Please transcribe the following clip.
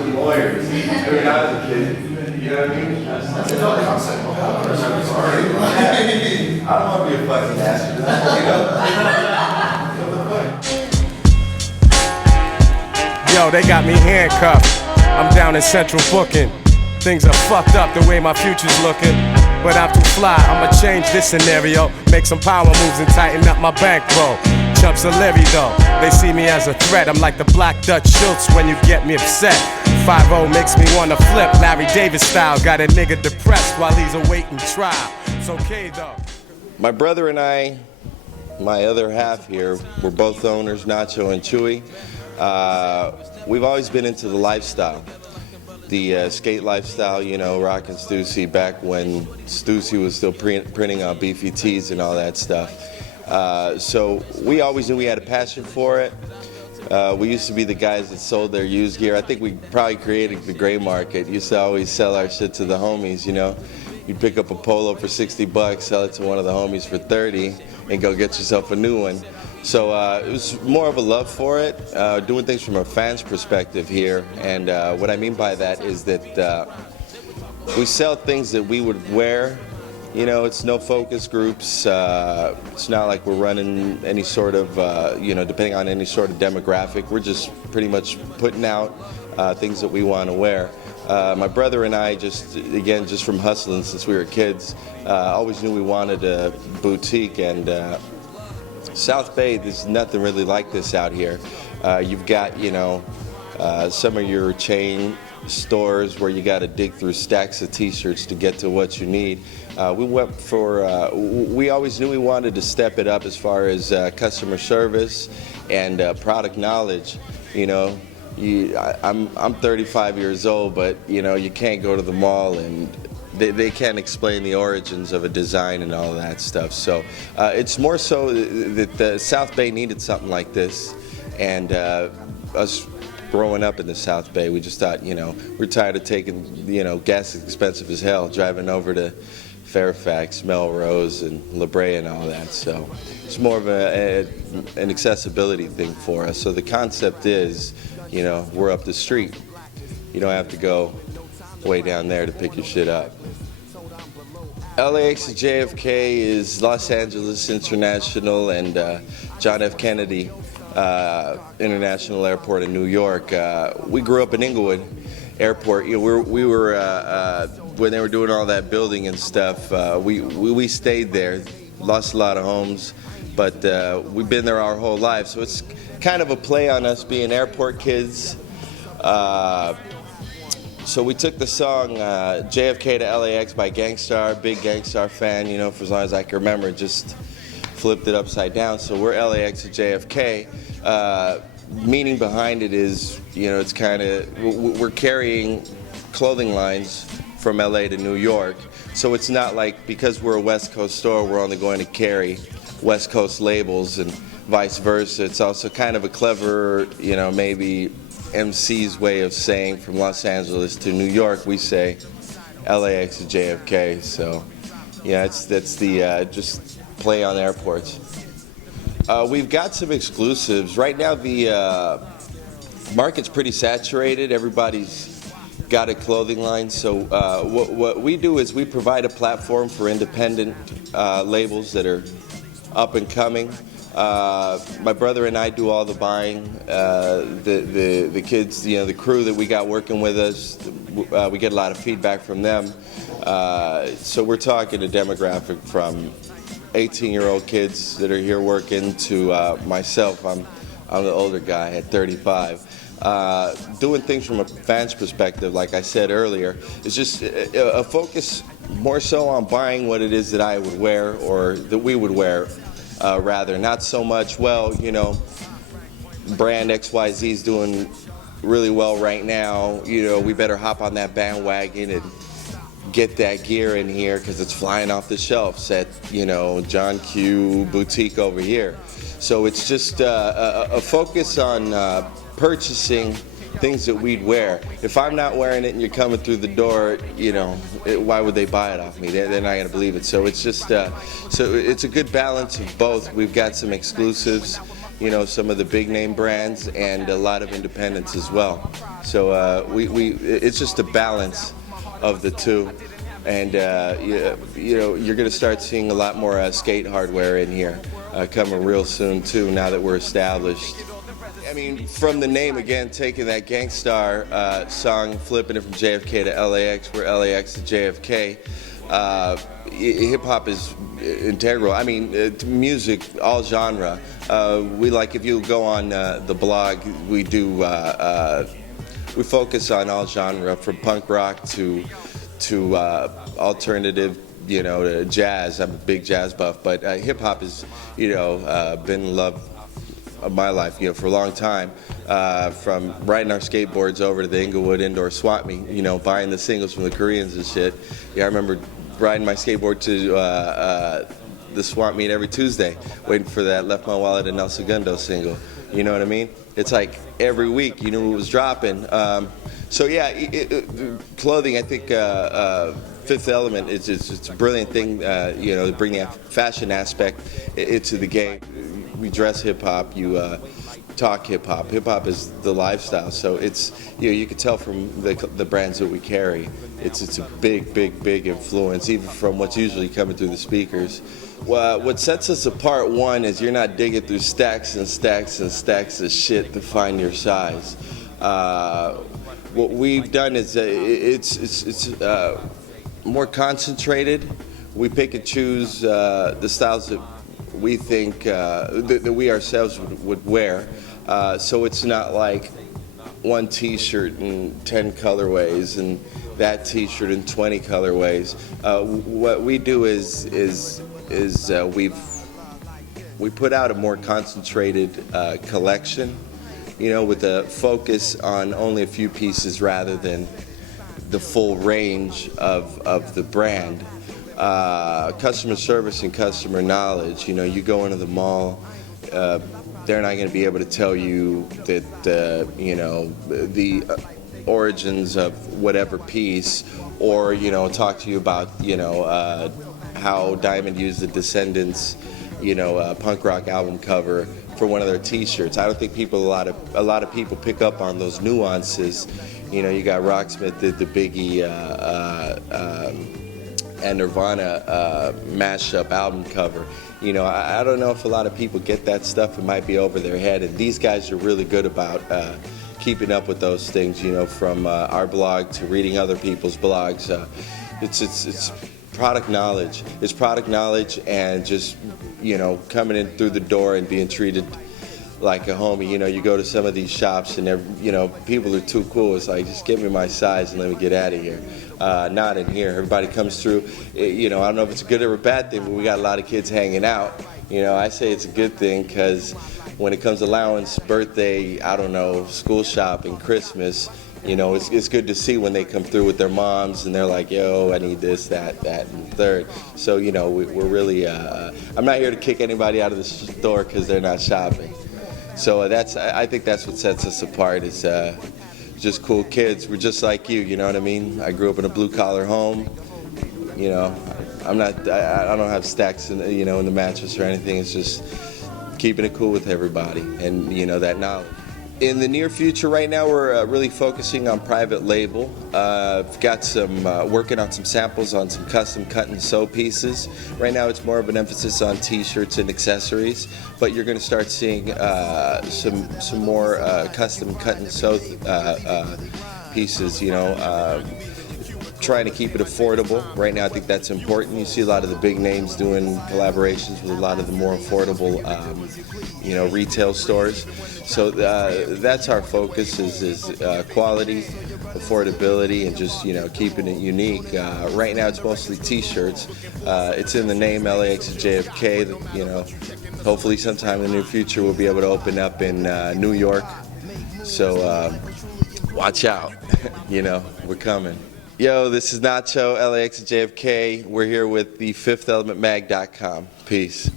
with lawyers. I mean, I was a kid. You know what I mean? That's the concept. I'm sorry. I don't want to be a fucking astronaut, you know? Yo, they got me handcuffed. I'm down in central booking. Things are fucked up the way my future's looking. But I'm too fly, I'ma change this scenario. Make some power moves and tighten up my bankroll. Chumps are leery though, they see me as a threat. I'm like the Black Dutch Schultz when you get me upset. 5-0 makes me wanna flip, Larry Davis style. Got a nigga depressed while he's awaiting trial. It's okay though. My brother and I, my other half here, we're both owners, Nacho and Chewy. We've always been into the lifestyle. The skate lifestyle, you know, rockin' Stussy back when Stussy was still printing on beefy tees and all that stuff. So we always knew we had a passion for it. We used to be the guys that sold their used gear. I think we probably created the gray market. Used to always sell our shit to the homies, you know. You'd pick up a polo for 60 bucks, sell it to one of the homies for 30, and go get yourself a new one. So it was more of a love for it, doing things from a fan's perspective here. And what I mean by that is that we sell things that we would wear. You know, it's no focus groups. It's not like we're running any sort of, you know, depending on any sort of demographic. We're just pretty much putting out things that we want to wear. My brother and I just from hustling since we were kids, always knew we wanted a boutique. And South Bay, there's nothing really like this out here. You've got, you know, some of your chain stores where you got to dig through stacks of t-shirts to get to what you need. We went for, we always knew we wanted to step it up as far as customer service and product knowledge. You know, I'm 35 years old, but you know, you can't go to the mall and they can't explain the origins of a design and all that stuff. So it's more so that the South Bay needed something like this, and us growing up in the South Bay, we just thought, you know, we're tired of taking, you know, gas is expensive as hell, driving over to Fairfax, Melrose, and La Brea and all that. So it's more of an accessibility thing for us. So the concept is, you know, we're up the street. You don't have to go way down there to pick your shit up. LAX-JFK is Los Angeles International and John F. Kennedy International Airport in New York. We grew up in Inglewood Airport. You know, we were when they were doing all that building and stuff. We stayed there, lost a lot of homes, but we've been there our whole life. So it's kind of a play on us being airport kids. So we took the song JFK to LAX by Gangstar, big Gangstar fan, you know, for as long as I can remember, just flipped it upside down. So we're LAX to JFK. Meaning behind it is, you know, it's kind of, we're carrying clothing lines from LA to New York. So it's not like, because we're a West Coast store, we're only going to carry West Coast labels and vice versa. It's also kind of a clever, you know, maybe MC's way of saying from Los Angeles to New York, we say LAX to JFK. So yeah, that's the just play on airports. We've got some exclusives. Right now the market's pretty saturated. Everybody's got a clothing line. So what we do is we provide a platform for independent labels that are up and coming. My brother and I do all the buying. The kids, you know, the crew that we got working with us, we get a lot of feedback from them. So we're talking a demographic from 18-year-old kids that are here working to myself. I'm the older guy at 35. Doing things from a fan's perspective, like I said earlier, is just a focus more so on buying what it is that I would wear or that we would wear. Rather, not so much, well, you know, brand XYZ is doing really well right now, you know, we better hop on that bandwagon and get that gear in here because it's flying off the shelves at, you know, John Q boutique over here. So it's just a focus on purchasing things that we'd wear. If I'm not wearing it and you're coming through the door, you know, why would they buy it off me? They're not going to believe it. So it's just, so it's a good balance of both. We've got some exclusives you know, some of the big name brands and a lot of independents as well. So it's just a balance of the two. And you know, you're going to start seeing a lot more skate hardware in here coming real soon too, now that we're established. I mean, from the name, again, taking that Gangstar song, flipping it from JFK to LAX, we're LAX to JFK. Hip-hop is integral. I mean, music, all genre. We like, if you go on the blog, we do, we focus on all genre, from punk rock to alternative, you know, to jazz. I'm a big jazz buff, but hip-hop has, you know, been love of my life, you know, for a long time, from riding our skateboards over to the Inglewood Indoor Swap Meet, you know, buying the singles from the Koreans and shit. Yeah, I remember riding my skateboard to the Swap Meet every Tuesday, waiting for that Left My Wallet and El Segundo single. You know what I mean? It's like every week you knew it was dropping. So yeah, clothing, I think Fifth Element, it's a brilliant thing, you know, to bring that fashion aspect into the game. We dress hip-hop, you talk hip-hop. Hip-hop is the lifestyle, so it's, you know, you can tell from the brands that we carry. It's a big influence, even from what's usually coming through the speakers. Well, what sets us apart, one, is you're not digging through stacks and stacks and stacks of shit to find your size. What we've done is it's more concentrated. We pick and choose the styles that we think that we ourselves would wear. So it's not like one T-shirt in 10 colorways and that T-shirt in 20 colorways. What we do is we put out a more concentrated collection, you know, with a focus on only a few pieces rather than the full range of the brand. Customer service and customer knowledge. You know, you go into the mall, they're not going to be able to tell you that, you know, the origins of whatever piece, or, you know, talk to you about, you know, how Diamond used the Descendants, you know, punk rock album cover for one of their T-shirts. I don't think a lot of people pick up on those nuances. You know, you got Rocksmith did the Biggie and Nirvana mashup album cover. You know, I don't know if a lot of people get that stuff. It might be over their head, and these guys are really good about keeping up with those things. You know, from our blog to reading other people's blogs. It's product knowledge. It's product knowledge, and just, you know, coming in through the door and being treated like a homie. You know, you go to some of these shops and you know, people are too cool. It's like, just give me my size and let me get out of here. Not in here. Everybody comes through. You know, I don't know if it's a good or a bad thing, but we got a lot of kids hanging out. You know, I say it's a good thing, because when it comes to allowance, birthday, I don't know, school shopping, Christmas, you know, it's good to see when they come through with their moms and they're like, yo, I need this, that, and the third. So, you know, we're really, I'm not here to kick anybody out of the store because they're not shopping. So I think that's what sets us apart, is just cool kids. We're just like you know what I mean? I grew up in a blue-collar home. You know, I don't have stacks in, you know, in the mattress or anything. It's just keeping it cool with everybody, and, you know, that knowledge. In the near future, right now, we're really focusing on private label. I've got some, working on some samples on some custom cut and sew pieces. Right now, it's more of an emphasis on T-shirts and accessories, but you're going to start seeing some more custom cut and sew pieces. You know, trying to keep it affordable. Right now, I think that's important. You see a lot of the big names doing collaborations with a lot of the more affordable, you know, retail stores. So that's our focus, is quality, affordability, and just, you know, keeping it unique. Right now, it's mostly T-shirts. It's in the name, LAX-JFK. You know, hopefully sometime in the near future we'll be able to open up in New York. So watch out. You know, we're coming. Yo, this is Nacho, LAX-JFK. We're here with the FifthElementMag.com. Peace.